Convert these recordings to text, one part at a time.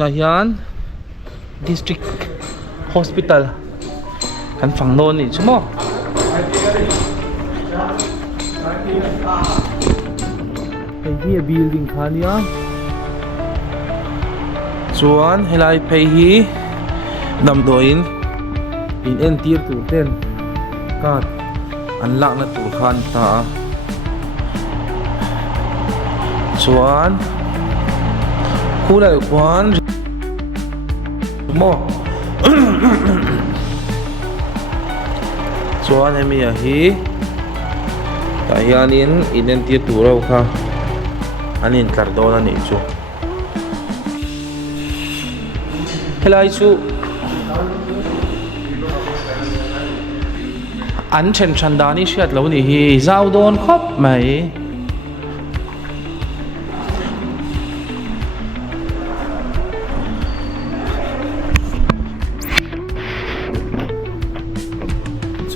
tuna hian District Hospital kan fang non ni chumo hei hi building khania chuan helai phei hi damdoin in entir tu ten kat an lak na tur khan ta chuan kulai kwan mo chuan hemi a hi ta hianin in entir tur ro kha anin tlar don ani chu helai chu an chen chan dani hriat lo ni hi zau don khop mai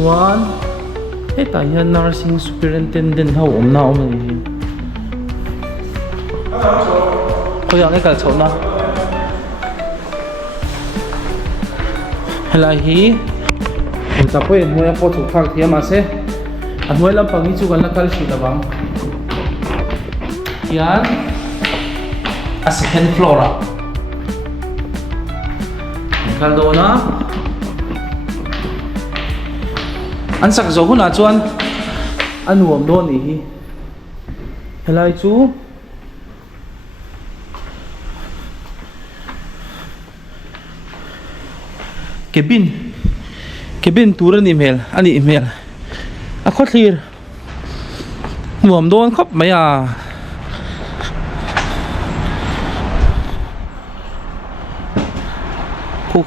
chuan heta hian nursing superintendent ho omna om ni hi khoyang e kal chona helai hi ta poi moya po chu khak thiam ase a hnuai lampang hi chu kan la kal si lawang hian a second floor a kal dona an sak zo huna chuan an nuam do ni hi helai chu cabin tur ani mel a khotlir nuam don khop mai a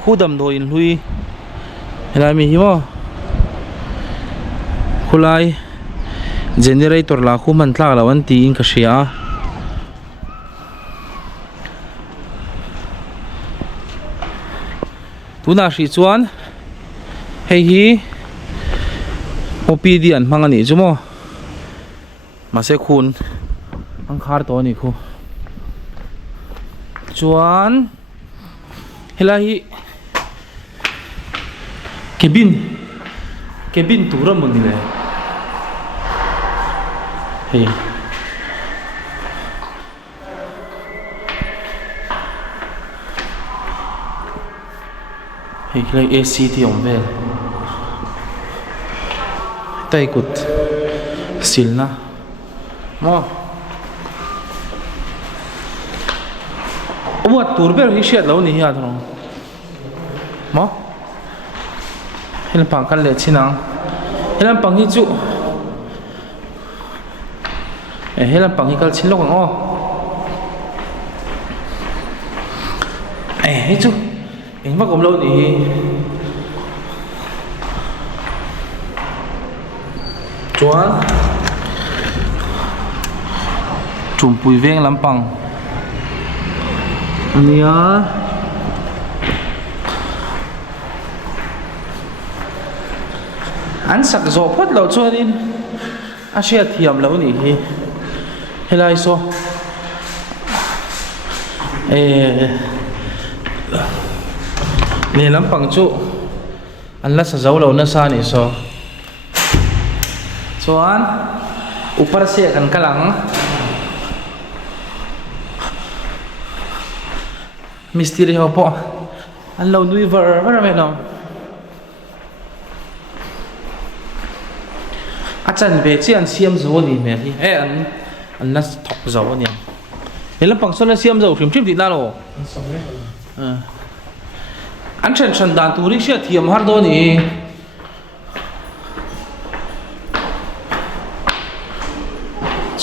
khu dam do in hlui helai mi hi mo khulai generator la khu man tlak lawan ti in ka hria tuna hri chuan hei hi OPD an hmang ani chumo mase khun ang khar to ni khu chuan helai hi cabin turam ni le hei hei AC ti om vel tai kut silna mo wat turber hi shet lo ni hi athong mo hel pang kal le chinang helam pang hi chu helam pang hi kal chin lo ngo hi chu eng va kom lo ni chuan chumpui veng lampang nia an sak zo phot lo chuanin a hriat thiam lo ni hi helai so ne lampang chu an la sa zo lo na sa ni so chuan upar se kan kalang mistri ho po an lo nui ver me lo a chan ve chi an siam zo ni me hi an na thok zo ni he lampang so na siam zo phim ti na lo an chen dan tu ri hria thiam har do ni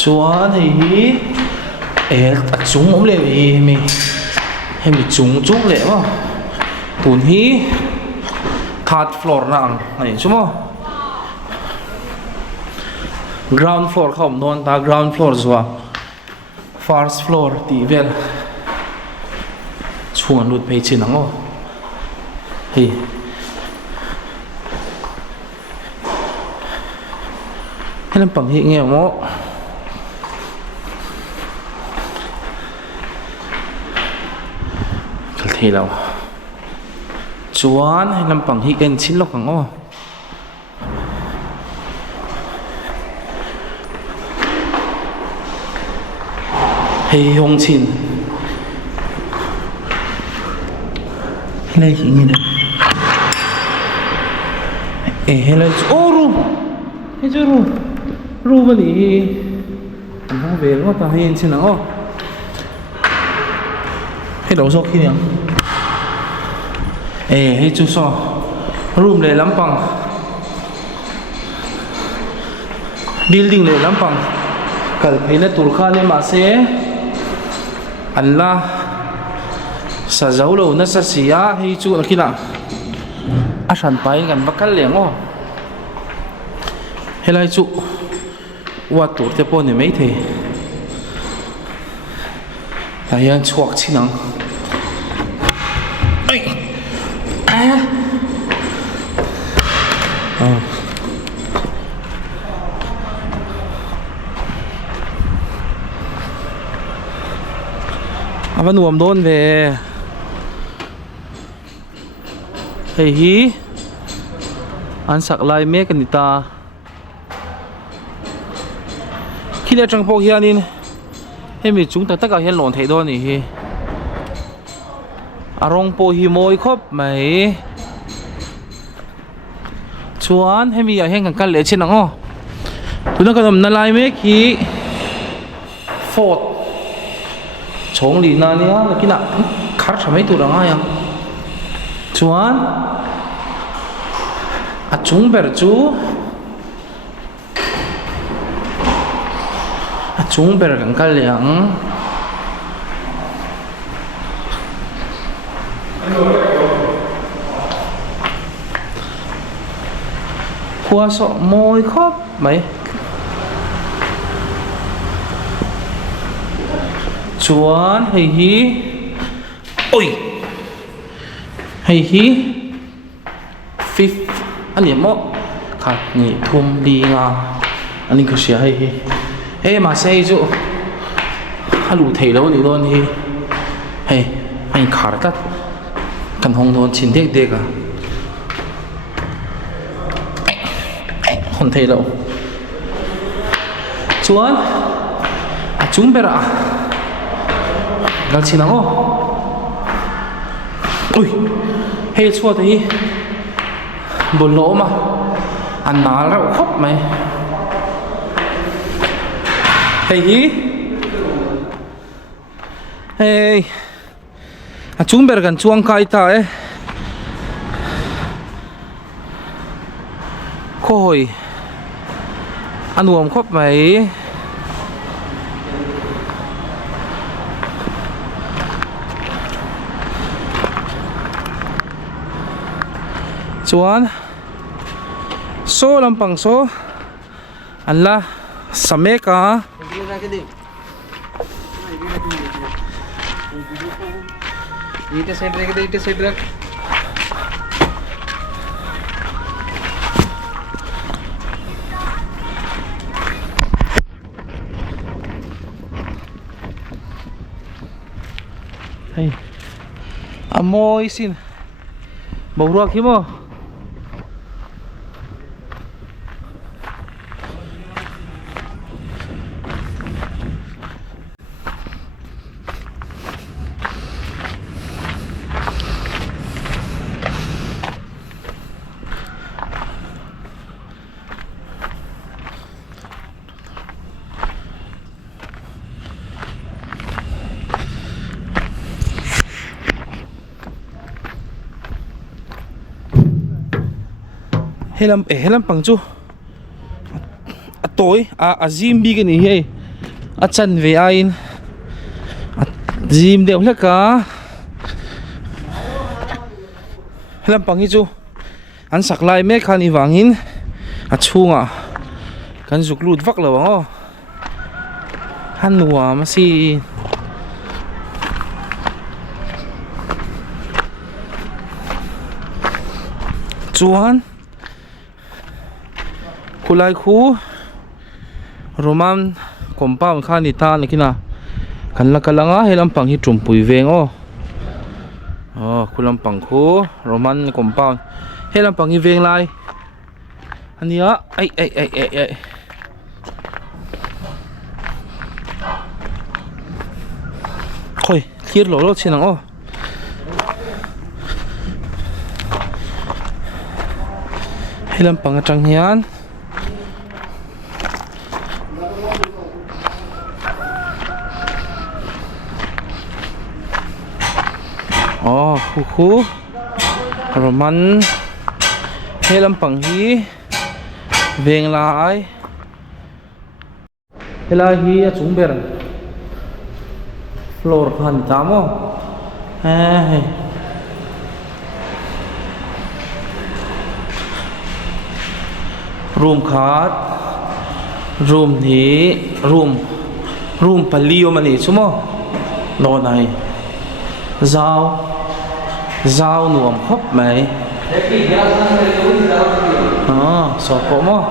chuan hi a chung om le mi hemi chung le ma tun hi third floor na ang ai chumo ground floor khom non ta ground floor zwa first floor ti vel chuan lut phei chin ango hi helam pang hi nge mo kal thei lo chuan hei lampang hi en chin lo kang o hei hong chin lai hi ni helai chu ru he chu ru ba ni an ho ve lo ta hen chin o he lo sok hi ni he chu so room le lampang building le lampang kal pheina tur kha le ma se Allah sa zau lo na sa sia he chu akila a san pai kan bakal leng o helai chu wa tur te pon ni mai the ta hian chuak chinang ai avan nuam don ve hei hi an sak lai mek ani ta khile tang po hianin hemi chung ta taka hian lon thei do ni hi arong po hi moi khop mai chuan hemi a heng kan kal le chin ang o tuna kanom na lai mek hi fort chong li na nia kina khar thamai tu ranga yang chuan a chung ber chu a chung ber kan kal yang khua so moi khop mai chuan hei hi oi hei hi fifth ani mo khat ni thum li nga ani ko sia hei hi ma sei chu halu thei lo ni don hi hei ai khar tat kan hong don chin dek dek a hon thei lo chuan a chung bera gal chinang o ui hei chua te hi bol lo ma an nal ra khop mai hei hi hei a chung ber kan chuang kai ta khoi anuam khop mai chuan so lampang so anla sameka ite side rek hey amoy sin bawruak hi mo helam pang chu a toy a zim bi cái này he a chan ve ain a zim deuh hleka helam pang hi chu an sak lai mek khan i wangin a chunga kan zuk lut vak lo o han nuam a si chuan kulai khu roman compound khan ni ta nakina kan la kalanga helam pang hi trumpui veng o kulam pangku Roman compound helam pangi veng lai ania ai khoi khir lo chinang o helam pang atang hian khu Roman helam pang hi veng lai helai hi a chung ber floor khan tamo room khat room hi room palio mani chumo no nai Giao nuông khóc mày sọ cổ mò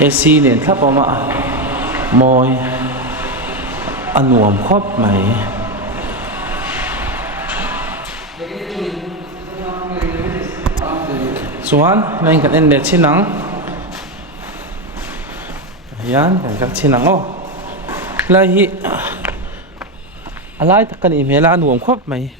AC nền thấp không ạ môi ăn nuông khóc mày Xuan nên cần em để trên nắng hian cần các trên nắng ô lai hi alai takan imela nuông khop mai